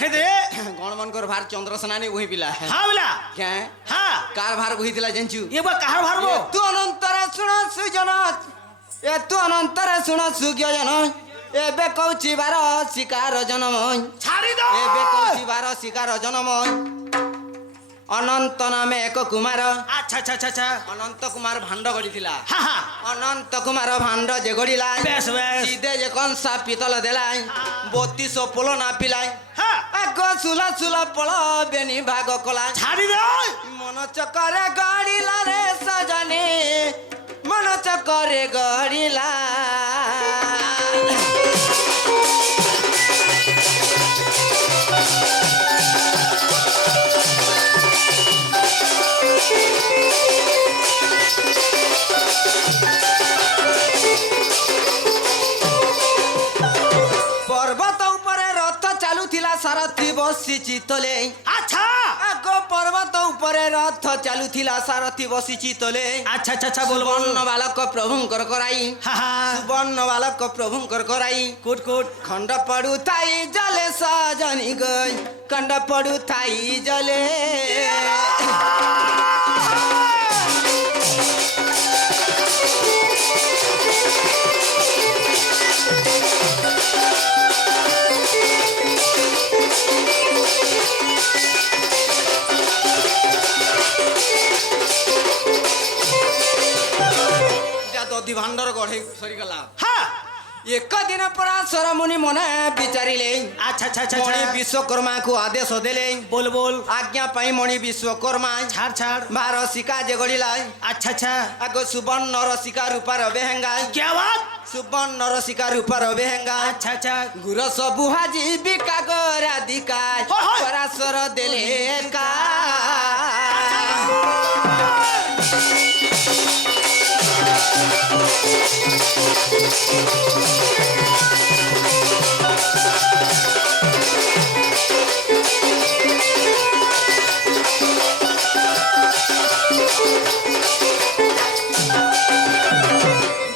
দেখে দে গণমনকর ভার চন্দ্রসেনানি বহি পিলা হ্যাঁ বলা কে হ্যাঁ কার ভার বহিଥିଲା জানছু এবার কাহার ভারবো তু অনন্তরে শুণ সুজন তু অনন্তরে শুণ সুজ্ঞজন এবে কৌছি বার শিকার জনময় ছাড়ি দাও এবে কৌছি বার শিকার জনময় অনন্ত নামে এক কুমার আচ্ছা আচ্ছা আচ্ছা আচ্ছা অনন্ত কুমার ভাণ্ড গড়িଥିଲା হ্যাঁ হ্যাঁ অনন্ত কুমার ভাণ্ড যে গড়িলা বেশ বেশ সিধে যে কংসা পিতল দেলাই 32 পোল না পিলাই হ্যাঁ আগ সুলা সুলা পল বেনি ভাগ কলা ছাড়ি দাও মন চকরে গড়িলা রে সজনে মন চকরে গড়িলা পর্বত উপরে রথ চালুথিলা সারথি বসিছি তলে আচ্ছা আগ পর্বত উপরে রথ চালুথিলা সারথি বসিছি তলে আচ্ছা আচ্ছা আচ্ছা বল বল সুবর্ণ বালক প্রভুঙ্কর করাই হ্যাঁ হ্যাঁ সুবর্ণ বালক প্রভুঙ্কর করাই কুট কুট খণ্ড পড়ু থাই জলে সজনি গই খণ্ড পড়ু থাই জলে দধি ভাণ্ডর গড়ে সরিগলা হ্যাঁ এক দিন পরাশর মুনি মনে বিচারিলে আচ্ছা আচ্ছা আচ্ছা মণি বিশ্বকর্মা কু আদেশ দেলে বল বল আজ্ঞা পাই মণি বিশ্বকর্মা ছাড় ছাড় ভার শিকা যে গড়িলা আচ্ছা আচ্ছা আগ সুবর্ণ রসিকা রূপার বেহেঙ্গা क्या बात সুবর্ণ রসিকা রূপার বেহেঙ্গা अच्छा अच्छा গুর সবু হাজি বিকা গরাধিকা হয়, হয়। পরাশর দেলে কা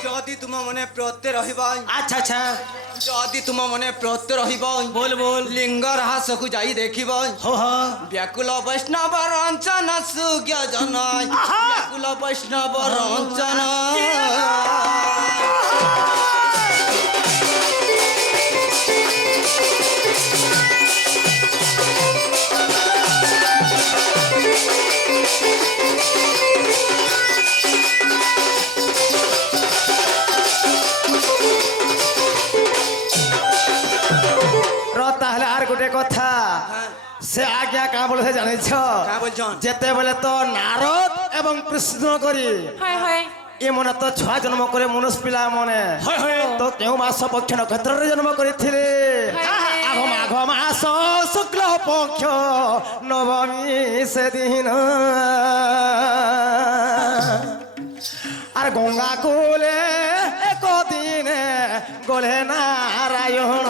যদি তুম মনে প্রত্যয় রহিব अच्छा अच्छा যদি তুম মনে প্রত্যয় রহিব बोल बोल লিঙ্গ রহস্যকু যাই দেখিব हो हो ব্যাকুল বৈষ্ণব রঞ্চন সুজ্ঞ জন আহা! ব্যাকুল বৈষ্ণব রঞ্চন তাহলে আর গোটে কথা সে আজ্ঞা কা বলে জানিছ কা বলছন যেতে বলে তো নারদ এবং কৃষ্ণ করি হয় হয় এ মনে তো ছুয়া জন্ম করে মনুষ পিলা মনে হয় হয় তো কেউ মাস পক্ষ নক্ষত্রে জন্ম করেছিলে আঘ মাঘ মাস শুক্ল পক্ষ নবমী সেদিন আর গঙ্গা কোলে একদিনে গলে নারায়ণ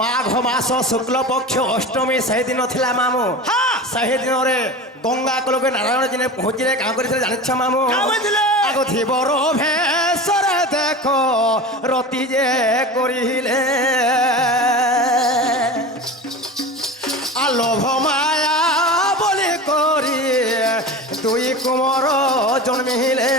মাঘ মাস শুক্ল পক্ষ অষ্টমী সেই দিন ଥିଲା মামু সেই দিନରେ গঙ্গা কূলকে নারায়ণ দিনে পৌঁছিলে কাঁ করেছিল জানিছ মামু আগ থিবর ভেষরে দেখ রতি যে করিলে আর লোভ মায়া বলি করি দুই কুমর জন্মিলে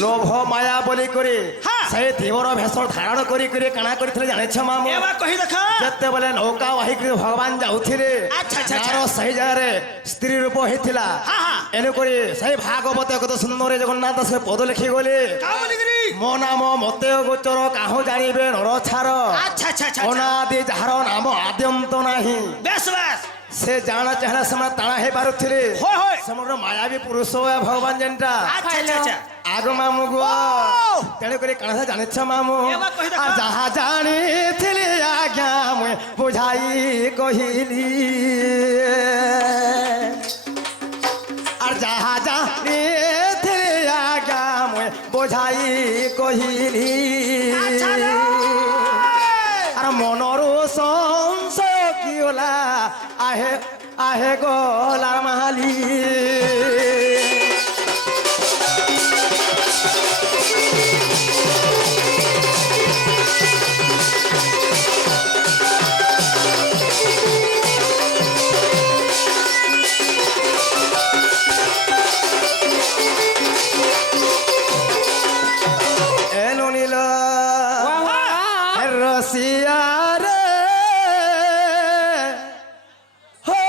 লোভ মায়া বলি করে সেই ধীবর ভেষ ধারণ করি করে কাଣା করে জানিছ মামু এবার কহি দেখা যেତେବେଳେ নৌকা বাহিকি ভগবান যাଉଥିଲେ আচ্ছা, আচ্ছা, আচ্ছা। তার সেই জায়গায় স্ত্রী রূপ হয়েছিলা এনুকরি সেই ভাগবত কত সুন্দর জগন্নাথ সে পদ লিখি গলে কা বলি গরি ମୋ ନାମ ମତେ ଗୋଚର କାହୁ ଜାଣିବେ ନର ଛାର আচ্ছা আচ্ছা আচ্ছা ଅନାଦି ଯାହାର ନାମ ଆଦ୍ୟନ୍ତ ନାହିଁ বেশ বেশ ସେ ଜାଣ ଚାହନା ସେମାନେ ତାଣା ହେଇ ପାରୁଥିଲେ হয় হয় ସମଗ୍ର ମାୟାବୀ ପୁରୁଷ ଭଗବାନ ଯେନ୍ଟା আচ্ছা আচ্ছা আচ্ছা ଆଗ ମାମୁ ଗୋ ତେଣୁ କରି କାଣା ଜାଣିଛ ମାମୁ ଏବା କହି ଦେଖ। ଆଉ ଯାହା ଜାଣିଥିଲି ଆଜ୍ଞା ମୁଇଁ ବୁଝାଇ କହିଲି আর যাহা জানিଥିଲି আজ্ঞা মুই বুঝাই কহিলি আর মনরু সংশয় কি ওলা আহে আহে গলার মাহালি এলো নীল রসিয়া রে হো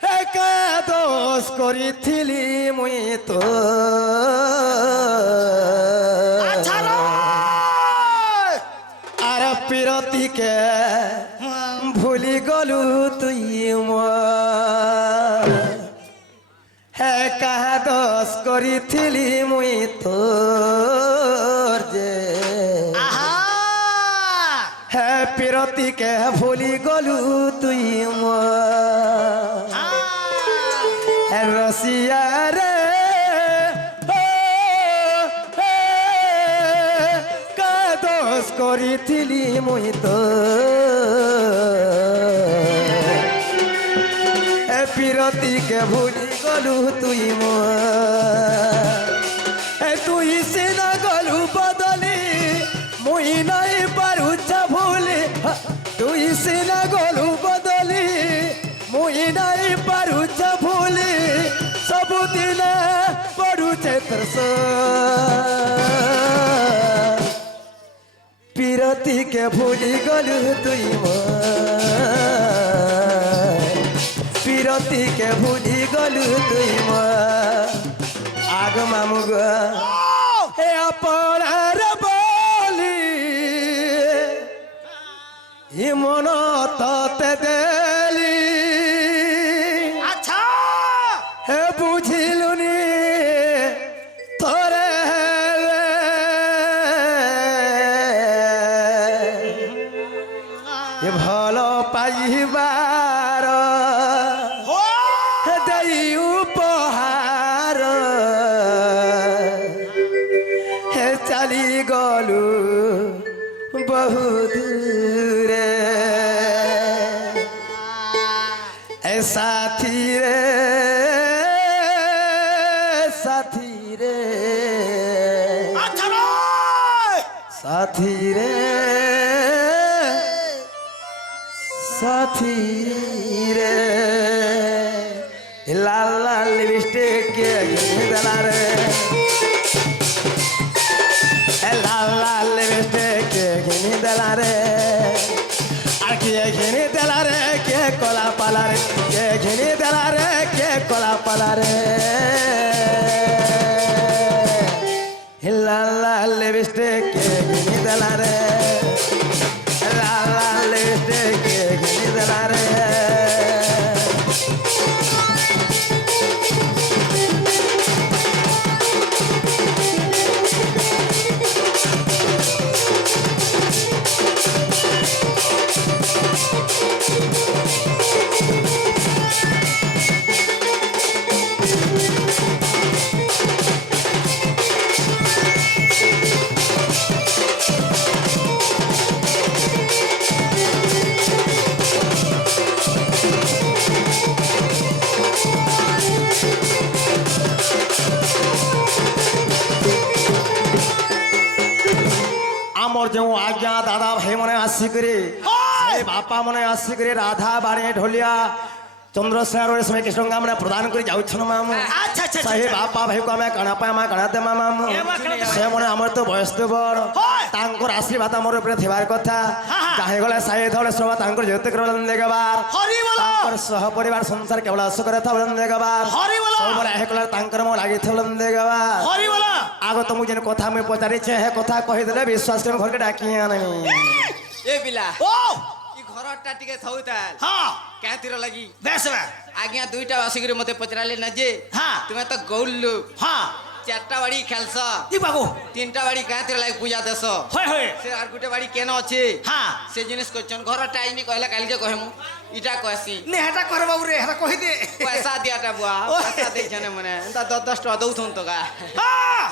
একা দোষ করিছিলি মুই তো আর পিরতিকে ভুলি গলু তুই হে কাহা দোষ করিছিলি মুই তোর যে হে পিরতিকে ভুলি গলু তুই হে রসিয়া রে কা দোষ করিছিলি মুই তোর পিরতিকে ভুলি গলু তুই তুই সিনা গলু বদলি মুই নাই পারুছ ভুলি তুই সিনা গলু বদলি মুই নাই পারুছ ভুলি ସବୁଦିନ ପଡୁଛେ ତରସ পিরতিকে ভুলি গলু তুই পিরতিকে ভুলি গলু তুই আগ মামু গো হে আপনার বলি হি মন ততে দেলি আচ্ছা হে বুঝিলুনি তোরে এ ভালো পাইবার দেই উপহার হে চালি গলু বহু দূরে এ সাথী রে সাথী রে আচ্ছা সাথী রে সাথী রে লাল লাল লিপস্টিক কে দেলা রে লাল লাল লিপস্টিক কে দেলা রে আর কে ঘিনি দেলা রে কে কলা পালা রে কে ঘিনি দেলা রে কে কলা পালা রে লাল লাল লিপস্টিক কে ঘিনি দেলা রে লাল লাল লিপস্টিক কে ঘিনি দেলা রে আমার যে আজ্ঞা দাদা ভাই মনে আসিকি বাপা মনে আসিকি রাধা বাণী ঢোলিয়া চন্দ্রশেখর সময় কৃষ্ণঙ্গা মানে প্রদান করে যাচ্ছেন মামু আচ্ছা আচ্ছা সেই বাপা ভাইকে আমি কাଣା পাই আমার কাଣା দেমা মামু সে মনে আমার তো বয়স তো বড় তাঙ্কর আশীর্বাদ আমার উপরে থিবার কথা চাহে গলে সাহে ধরে সব তাঙ্কর যেতে করে দেখবার হরি বল তাঙ্কর সহ পরিবার সংসার কেবল আস করে থাকলে দেখবার হরি বল ସବୁବେଳେ ହେ କଲେ ତାଙ୍କର ମୋ ଲାଗିଥିବ ଦେଖବା হরি বল ଆଗ ତମକୁ ଯେନ୍ କଥା ମୁଇଁ ପଚାରିଛେ ହେ କଥା କହିଦେଲେ ବିଶ୍ୱାସ କରି ଘରକେ ଡାକି ଆଣିବି এ বিলা ও ই ঘর ঘরটা টিকে থাউতাল হ্যাঁ কেতির লাগি বেশ বে আজ্ঞা দুইটা আসিকি মতে পচরালে না যে হ্যাঁ তুমি তো গৌল্লু হ্যাঁ চারটা বাড়ি খেলছ ই বাবু তিনটা বাড়ি কেতির লাগি পূজা দেশ হয় হয় সে আর গুটে বাড়ি কেন আছে হ্যাঁ সে জিনিস করছন ঘর টাইনি কইলা কালকে কহেমু ইটা কইছি নে হেটা কর বাবু রে হেটা কই দে পয়সা দিয়াটা বুয়া পয়সা দেইছনে মনে এন্তা 10 টাকা দউথন তো গা হ্যাঁ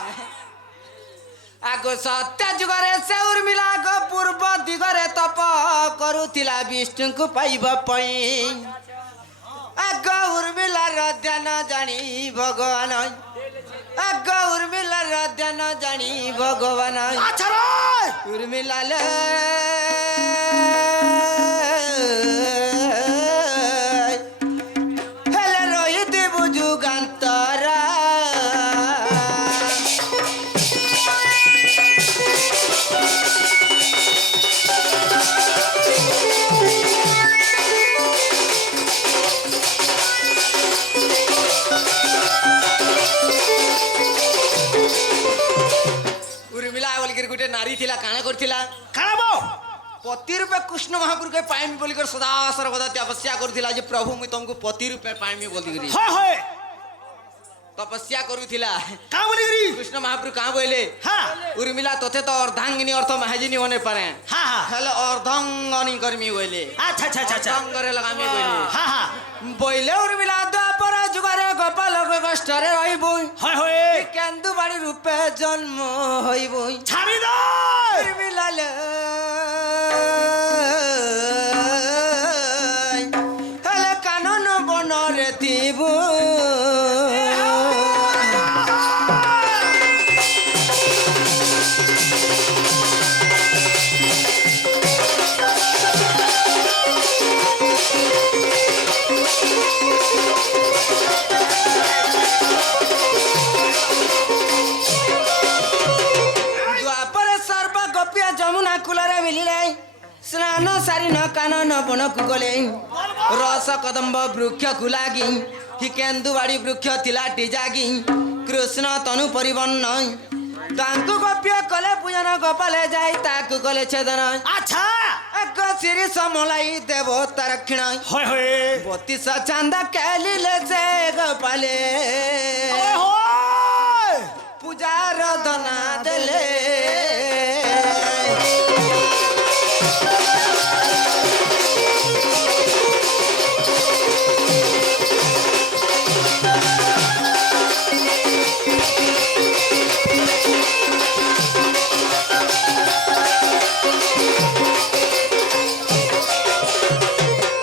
আগ সত্য যুগরে সে উর্মিলা গো পূর্ব দিগরে তপ করুথিলা বিষ্ণুଙ୍କୁ পাইবা পাই আগ উর্মিলার ধ্যান জানি ভগবান আগ উর্মিলার ধ্যান জানি ভগবান আচ্ছা রে উর্মিলালে হেলে রহিতে বুঝু গান্তরা উর্মিলা বলিকি গোটে নারী ଥିଲା কাଣା করছিলা খারাবো पति रूपे कृष्ण महापुर के पाइमी बोलिकर सदा सर्वदा तपस्या करुथिला जे प्रभु मुई तुमको पति रूपे पाइमी बोलिकरी হয় হয় तपस्या करुथिला কা বলি গরি कृष्ण महापुर कहाँ बोले হ্যাঁ उर्मिला तोथे तो अर्धांगिनी अर्थ महाजिनी होने पारे হ্যাঁ হ্যাঁ हेले अर्धांगनी कर्मी बोले আচ্ছা আচ্ছা আচ্ছা আচ্ছা अर्धांगरे लगामी बोले হ্যাঁ হ্যাঁ बोले उर्मिला द्वापर जुगारे गोपाल कष्टरे रहिबो হয় হয় केन्दु बाड़ी रूपे जन्म हइबो ছাড়ি দে उर्मिला ले हेले कानन बनरे थिबो द्वापर सर्प गोपिया जमुना कूलरे मिलिले स्नान सारी न कानन बनकु गले रस कदम्ब वृक्ष कुलागी हि केन्दुबाड़ी वृक्ष थिला टिजागी कृष्ण तनु परिवन्न तांकु गोप्य कले पूजन गोपाले जाई ताकु कले छेदन আচ্ছা एक सिरी समलाई देवता रक्षण হয় হয় 32 चांदा कैलिले से गोपाले হয় पूजार धना देले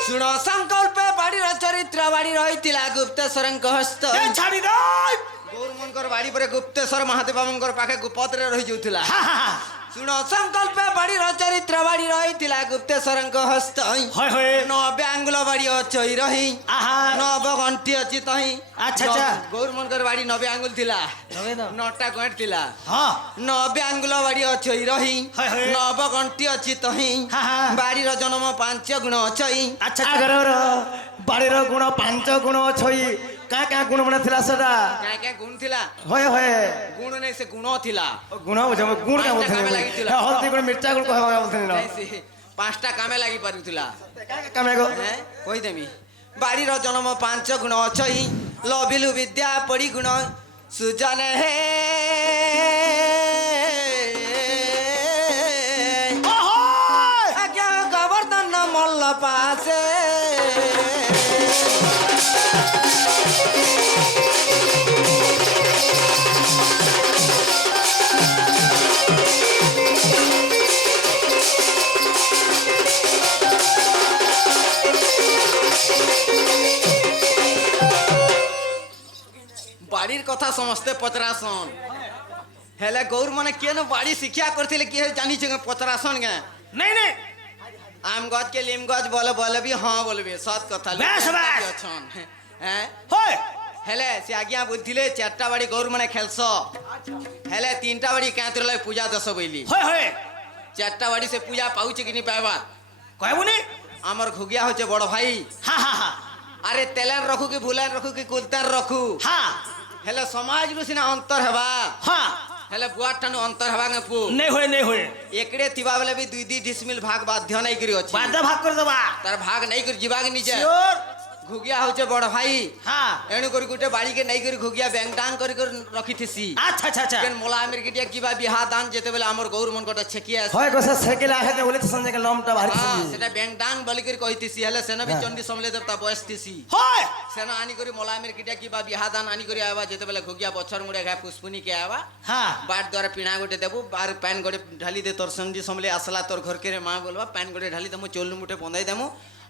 सुनो संकल्प बाड़ीर चरित्र बाड़ी रही गुप्तेश्वर हस्त এ ছাড়ি দে गौरमनकर बाड़ी पर गुप्तेश्वर महादेव पाखे गुपत रही जाऊला হ্যাঁ হ্যাঁ शुण संकल्प बाड़ी चरित्र बाड़ी रही गुप्तेश्वर हस्त হয় হয় नबे आंगुल बाड़ी अच्छी रही আহা नब घंटी अच्छी तही अच्छा, अच्छा। गौरमनकर बाड़ी 90 आंगुल थिला 9टा गंट थिला হ্যাঁ 90 आंगुल बाड़ी अच्छी रही হয়, হয়। नब घंटी अच्छी तही হ্যাঁ, হ্যাঁ। बाड़ी जन्म 5 गुण अच्छी আচ্ছা ଆଗର ବାଡ଼ିର ଗୁଣ 5 ଗୁଣ ଛଇ କାଁ କାଁ ଗୁଣ ମାନେ ଥିଲା ସେଟା क्या क्या गुण थिला ହଏ ହଏ गुण नहीं से गुण थिला ଗୁଣ ବୁଝ ଗୁଣ କାଁ ବୋଲଥିଲି କାମେ ଲାଗିଥିଲା। ହଳଦୀ ଗୁଣ ମିର୍ଚା ଗୁଣ କହିବା ବୋଲଥିଲି ନା नहीं से 5टा कामे लागि पारुथिला କାମେ ଗो हैं कहिदेमी बाड़ी जन्म 5 गुण अच्छी लभिलु विद्या पड़ी गुण सुजन हे आज्ञा गोवर्धन मल्ल पासे बाड़ीर कथा समस्ते पचरासन हेले गौर माने केन बाड़ी शिक्षा करथिले कि जानी छ पचरासन गे नहीं नहीं आम गज के लिम गज बोले बोले भी हां बोलबे सत कथा बेस, बेस। अछन हैं হয় हेले से आज्ञा बुझिले चारटा बाड़ी गौर माने खेलस हेले तीनटा बाड़ी कांतर लाई पूजा दस बैली হয় হয় चारटा बाड़ी से पूजा पाउछ कि नहीं पावा কয়বুনি आमर घुगिया होचे बड़ भाई হ্যাঁ হ্যাঁ হ্যাঁ अरे तेलान रखू कि भुलान रखू कि कुलतान रखू হ্যাঁ हेले समाज रु सिना अंतर हेबा হ্যাঁ ହେଲେ ବୁଆର ଠାନୁ ଅନ୍ତର ହେବାକେ ପୁ ନେଇ ହୁଏ ନେଇ ହୁଏ ଏକଡ଼େ ଥିବା ବେଲେ ବି 2 ଡିସମିଲ ଭାଗ ବାଧ୍ୟ ନେଇକରି ଅଛି ବାଦ ଭାଗ କରିଦେବା ତାର ଭାଗ ନେଇକରି ଯିବାକେ ନିଜେ ସିଓର ଘୁଗିଆ ହଉଛେ ବଡ ଭାଇ হ্যাঁ ଏଣୁ କରି ଗୋଟେ ବାଡ଼ିକେ ନେଇକରି ଘୁଗିଆ ବ୍ୟାଙ୍ଗ କରି ରଖିଥିସି আচ্ছা আচ্ছা আচ্ছা କେନ୍ ମୋଲା ଆମେর গিটিয়া কিবা বিহা দান যেতেবেলে আমার গৌর মন কটা ছেকি আছে হয় গোসা সাইকেল আহে যে বলেছে সঞ্জয় লমটা বাড়ি হ্যাঁ সেটা ব্যাঙ্ক দান বলি করে কইতিছি হেলে সেন বি চন্ডী সমলে দেবতা বসতিছি হয় সেন আনি করে মোলা আমের গিটিয়া কিবা বিহা দান আনি করে আবা যেতেবেলে ঘুগিয়া বছর মুড়ে ঘা পুষ্পুনি কে আবা হ্যাঁ बाट द्वारा पिणा गोटे देबू बार पैन गोटे ढाली दे तोर चंडी समले आसला तोर घर के माँ बोलबा पैन गोटे ढाली देमु चोल मुठे बंधाई देमु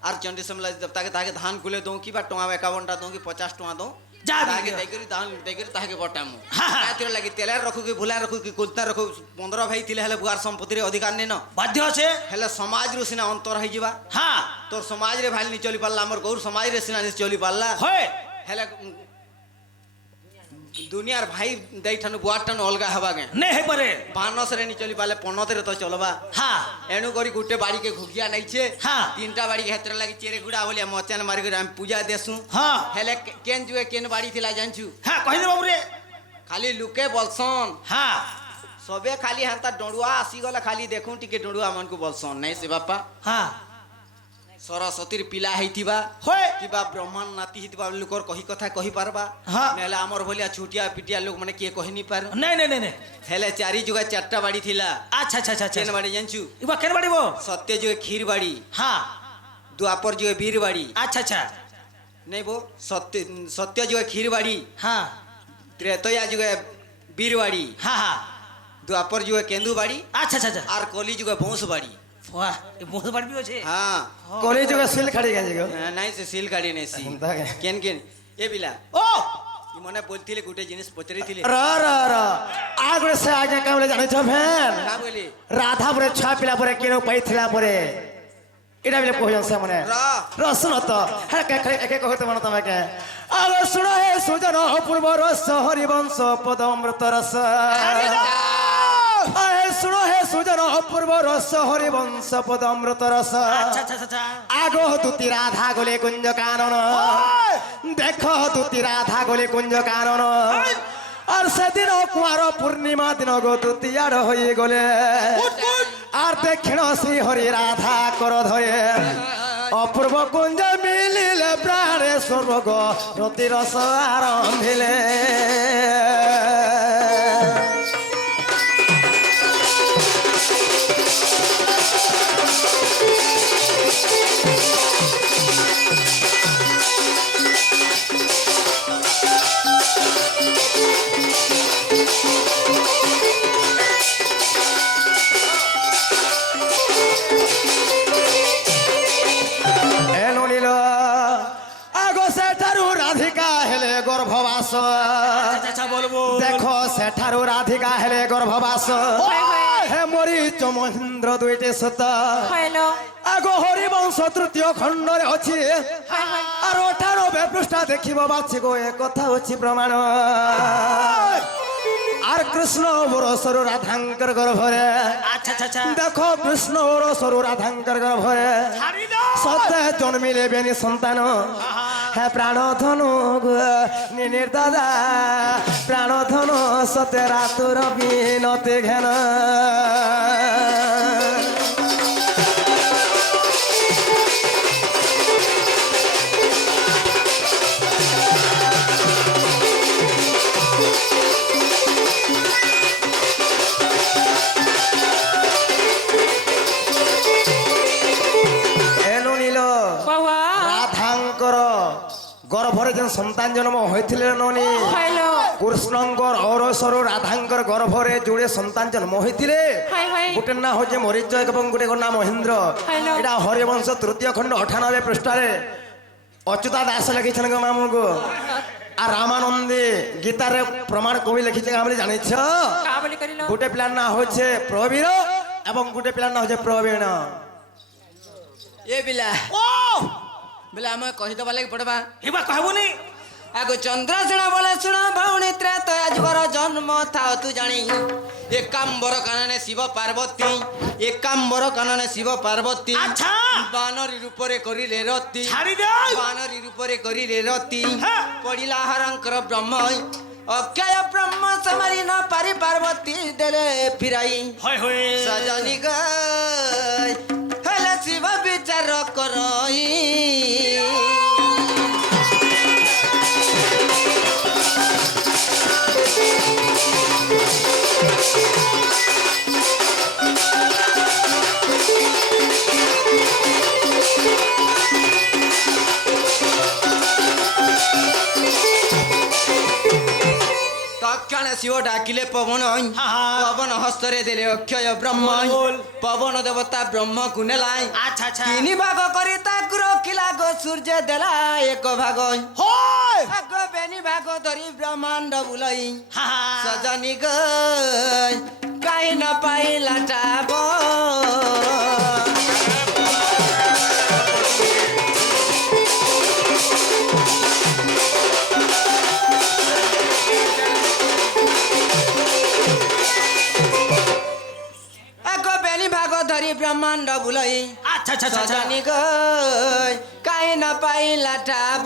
आर चंडी समला देवता के ताके धान कुले दो की बा टोंगा 51 टा दो की 50 टोंगा दो जा ताके देकरी धान देकरी ताके बटामु हाँ, हाँ। कातिर लागी तेला रखु की भुला रखु की कुलता रखु 15 भाई थिले हेले बुआर संपत्ति रे अधिकार नै न বাধ্য আছে हेले समाज रु सिना अंतर होई जिबा হ্যাঁ तोर समाज रे भाई नि चली पारला हमर गौर समाज रे सिना नि चली पारला হয় हेले दुनियार भाई दैठानु बुआर ठानु अलगा हबागे নেই হই পারে बानस रे नि चली पाले 15 रे तो चलबा হ্যাঁ एणु करी गुटे बाड़ी के घुगिया नहीं छे हाँ। 3टा बाड़ी के हेतर लागी चेरे गुड़ा बोलिया मचान मारी के हम पूजा देसु হ্যাঁ हेले केन जुए केन बाड़ी थिला जानछु হ্যাঁ কহিদে বাবু রে खाली लुके बोलसन হ্যাঁ सबे खाली हंता डोडुआ आसी गला खाली देखू टिके डोडुआ मन को बोलसन नहीं से बापा হ্যাঁ सरस्वतीर पिला हेतिबा হয় किबा ब्रह्मण नाती हेतिबा लोकर कही कथा कही पारबा हाँ। नेला हमर भलिया छुटिया पिटिया लोग माने के कहि नि पार নেই নেই নেই নেই हेले चारी जुगा 4टा बाड़ी थिला আচ্ছা আচ্ছা আচ্ছা केन আচ্ছা बाड़ी जानछु ইবা কেন বাড়িব सत्य जुगे खीर बाड़ी হ্যাঁ द्वापर जुगे वीर बाड़ी আচ্ছা আচ্ছা नहीं वो सत्य सत्य जुगे खीर बाड़ी হ্যাঁ त्रेतया जुगे वीरवाड़ी হ্যাঁ হ্যাঁ द्वापर जुगे केंदू बाड़ी আচ্ছা আচ্ছা আচ্ছা और कली जुगे भोंस बाड़ी বাহ এই বহুত বাড়বি আছে हाँ কলি যুগে সিল খাড়ি গেছে গো नहीं से सील गाड़ी नहीं सी তাকে केन केन ए बिला ও मने बोलतिले गुटे जिनिस पचरितिले র র র আগরে সে আগে কামলে জানিছ ফেন का बोली রাধা পরে ছয় পিলা পরে কেন পাইছিলা পরে এটা বলে কইন সে মনে रा রসন তো হ্যাঁ একে কহতে মনে তোমাকে আরে শুনো হে সুজন পূর্ব রস হরিবংশ পদমৃত রস আরে শুনো হে সুজন পূর্ব রস হরিবংশ পদমৃত রস আচ্ছা আচ্ছা আচ্ছা আগো দুতি রাধা গলে কুঞ্জ কানন দেখো দুতি রাধা গলে কুঞ্জ কানন আর সেদিন কুয়ার পূর্ণিমা দিন গো দুতিয়ার হয়ে গলে আর দেখিণ শ্রী হরি রাধা কর ধয়ে অপূর্ব কুঞ্জ মিলিলে প্রাণে স্বর্গ রতি রস আরম্ভিলে এনো নীল আগো সেঠারু রাধিকা হেলে গর্ভবাস আচ্ছা আচ্ছা বলবো দেখো সেঠারু রাধিকা হেলে গর্ভবাস হে মরিচ মহেন্দ্র দুইটি সুত আগো হরিবংশ তৃতীয় খণ্ডরে অছি আর 18 পৃষ্ঠা দেখিব বাছি গো এ কথা হচ্ছে প্রমাণ আর কৃষ্ণ বরসরু রাধাঙ্কর গর্ভরে আচ্ছা আচ্ছা আচ্ছা দেখো কৃষ্ণ বরসরু রাধাঙ্কর গর্ভরে ছাড়ি দাও সত্যে জন্মিলে বেনি সন্তান হে প্রাণধনু নিনির দাদা প্রাণধনু সতে রাতুর বিনতি ঘেন এনু নীল রাধাঙ্কর গর্ভরে যেন সন্তান জন্ম হয়েছিল ননি কৃষ্ণঙ্কর অরসর রাধাঙ্কর গর্ভরে জুড়ে সন্তান জন্ম হয়েছিল গোটে না হচ্ছে মরিচ এবং গোটে না মহেন্দ্র এটা হরিবংশ তৃতীয় খণ্ড 98 পৃষ্ঠারে অচ্যুতা দাস লিখিছেন গো মামুগো আর রামানন্দী গীতারে প্রমাণ কবি লিখিছে আমি জানিছ গোটে পিলার না হচ্ছে প্রবীর এবং গোটে পিলার না হচ্ছে প্রবীণ ए बिला ও बिला हम कहि दबा लागि पड़बा এবার কহবনি आगो चंद्रसेना बोले सुन भौणी त्रेता अजगर जन्म था तू जानी एकाम्बर कानने शिव पार्वती एकाम्बर कानने शिव पार्वती আচ্ছা बानरी रूपरे करिले रति ছাড়ি দাও बानरी रूपरे करिले रति हाँ। पडिला हरंकर ब्रह्म অক্ষয় ব্রহ্ম সমারি ন পারি পার্বতী দেলে ফিরাই হয় হয় সজনী গাই হেলে শিব বিচার করই তৎক্ষণে শিব ডাকিলে পবন পবন হস্তরে দিলে অক্ষয় ব্রহ্ম বল। পবন দেবতা ব্রহ্ম কুনেলাই আচ্ছা আচ্ছা তিনি ভাগ করি তাকে রখিলা গো সূর্য দেলা এক ভাগ হয় আগ বেনি ভাগ ধরি ব্রহ্মাণ্ড বুলাই হা হা সজনী গই কাই ন পাইলা টাব আগ বেনি ভাগ ধরি ব্রহ্মাণ্ড বুলাই আচ্ছা আচ্ছা আচ্ছা সজনী গই কাই ন পাইলা টাব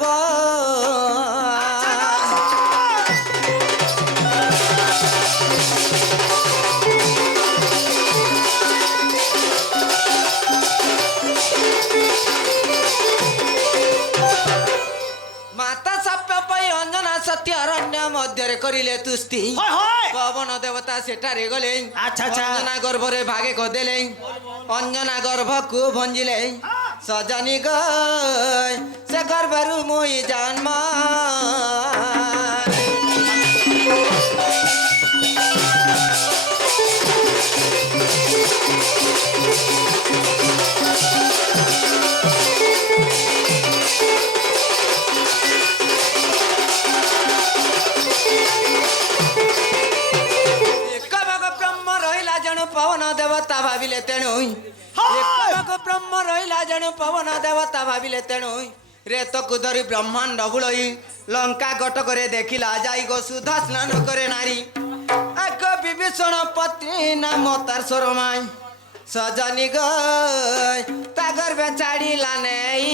মাতা সাপ্য পাই অঞ্জনা সত্য অরণ্য মধ্যে করিলে তুস্তি হয় হয় পবন দেবতা সেটারে গলে আচ্ছা, আচ্ছা। অঞ্জনা গর্ভরে ভাগে কদেলে অঞ্জনা গর্ভকু ভঞ্জিলে সজনী গই সে গর্ভরু মুই জন্ম ଏକ ଭାଗ ବ୍ରହ୍ମ ରହିଲା ଜଣୁ ପବନ ଦେବତା ଭାବିଲେ ତେଣୁ ଏକ ଭାଗ ବ୍ରହ୍ମ ରହିଲା ଜଣୁ ପବନ ଦେବତା ଭାବିଲେ ତେଣୁ ରେତକୁ ଧରି ବ୍ରହ୍ମାଣ୍ଡ ବୁଳଇ ଲଙ୍କା ଗଟକରେ ଦେଖିଲା ଯାଇ ଗୋ ସୁଧ ସ୍ନାନ କରେ ନାରୀ ଏକ ବିଭୀଷଣ ପତ୍ନୀ ନାମ ତାର ସରମାଇ ସଜনী ଗଇ ତା ଗର୍ଭେ ଛାଡ଼ିଲା ନେଇ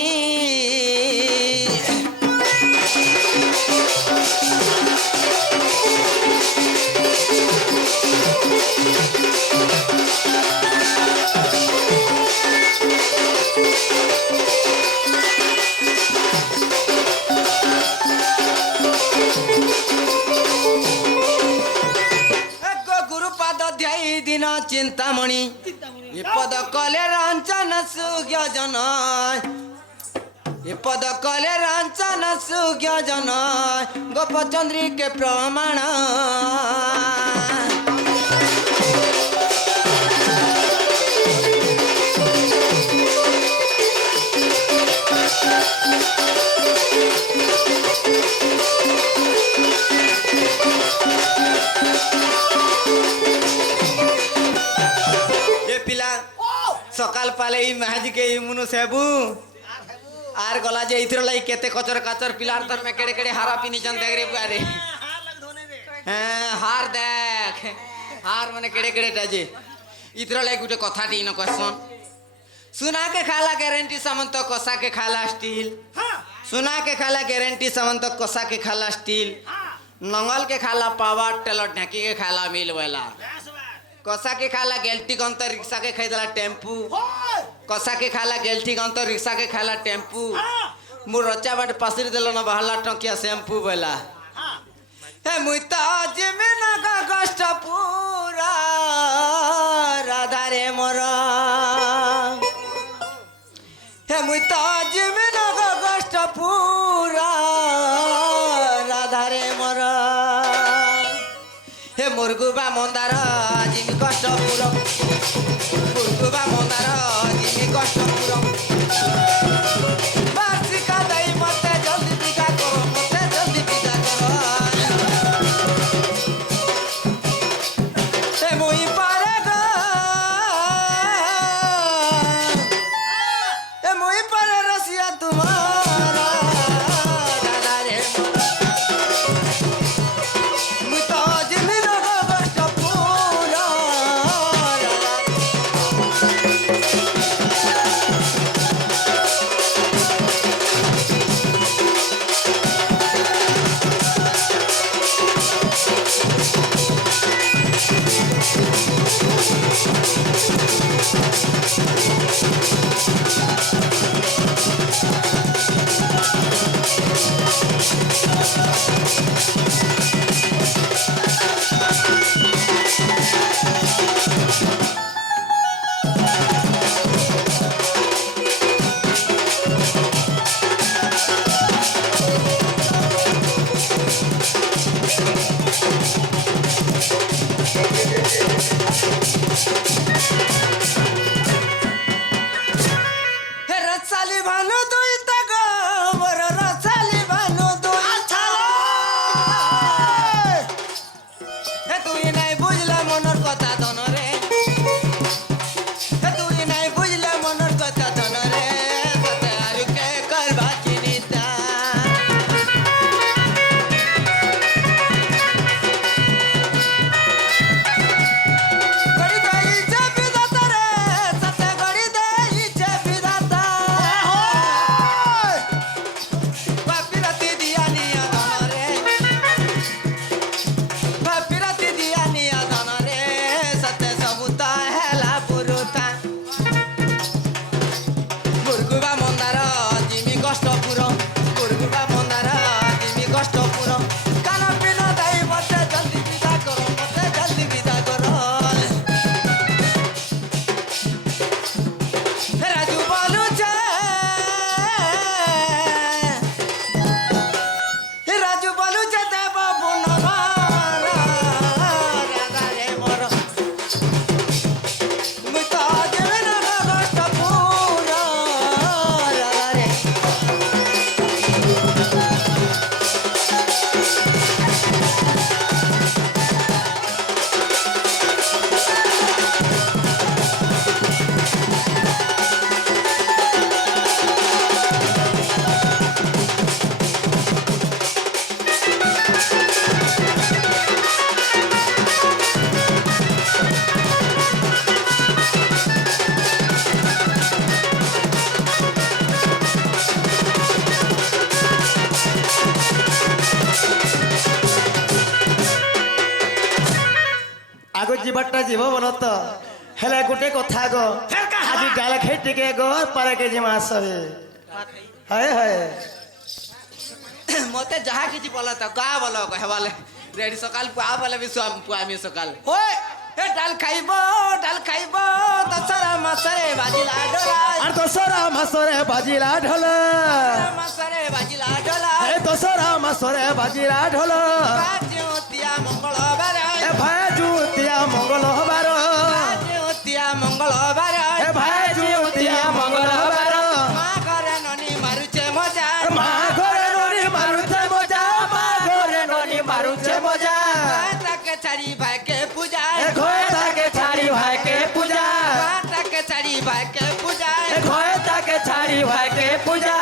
গুরুপাদ ধ্যাই দিন চিন্তামণি বিপদ কলে রঞ্চন সুজ্ঞ জন বিপদ কলে রঞ্চন সুজ্ঞ জন গোপচন্দ্রিকে প্রমাণ পিলা সকাল পালে এই মাহাজিকে মুনু সেবু আর গলা যে ইথর লাই কেতে কচর কাচর পিলার ধর মে কেড়ে কেড়ে হারা পিনিছন দেখ রে বুয়ারে হ্যাঁ হার দেখ হার মানে কেড়ে কেড়ে টাজে ইথর লাই গুটে কথা টি ন কসন सुना के खाला गारंटी समंत कोसा के खाला स्टील सुना के खाला गारंटी समंत कोसा के खाला स्टील नंगल के खाला पावर टेलर ढाकी के खाला मिल वाला कोसा के खाला गेल्टी गंत रिक्शा के खरीदला टेम्पू कोसा के खाला गेल्टी गंत रिक्शा के खाला टेम्पू मुर रचा बाट पसरी देलो न बहला टंकिया शैम्पू वाला हे मुइता जिमिन का कष्ट पूरा राधा रे मोरा हे मुइता जिमिन का कष्ट पूरा राधा रे मोरा हे मुर्गुबा मंदार जिमी कष्ट पूरा मुर्गुबा मंदार जिमी कष्ट पूरा बार्षिका दई मते जल्दी बिगा करो मते जल्दी बिगा करो हे मुई पारे गा हे मुई पारे रसिया तुम्हारा दादा रे मुई तो जिमी रगा कष्ट पूरा ଯିବାଟା ଯିବ ବୋଲ ତ ହେଲେ ଗୋଟେ କଥା ଗো ଆଜି ଡାଲ ଖାଇ ଟିକେ ଗো ପାରେ କେ ଜିମା ସବେ ହାଏ ହାଏ মতে যাহা কিছু বলো তো গা বলো কহেবালে রেডি সকাল পুয়া বলে বি পুয়ামি সকাল ওই এ ডাল খাইব দশরা মাসরে বাজিলা ডোলা আর দশরা মাসরে বাজিলা ঢোল মাসরে বাজিলা ডোলা এ দশরা মাসরে বাজিলা ঢোল বাজুতিয়া মঙ্গলবার এ ভাই জুতিয়া মঙ্গলবার বাজুতিয়া মঙ্গলবার এ ভাই জুতিয়া মঙ্গলবার মা ঘরে ননি মারুছে মজা মা ঘরে ননি মারুছে মজা মা ঘরে ননি মারুছে মজা তাকে ছাড়ি ভাইকে পূজা এ ঘরে তাকে ছাড়ি ভাইকে পূজা তাকে ছাড়ি ভাইকে পূজা এ ঘরে তাকে ছাড়ি ভাইকে পূজা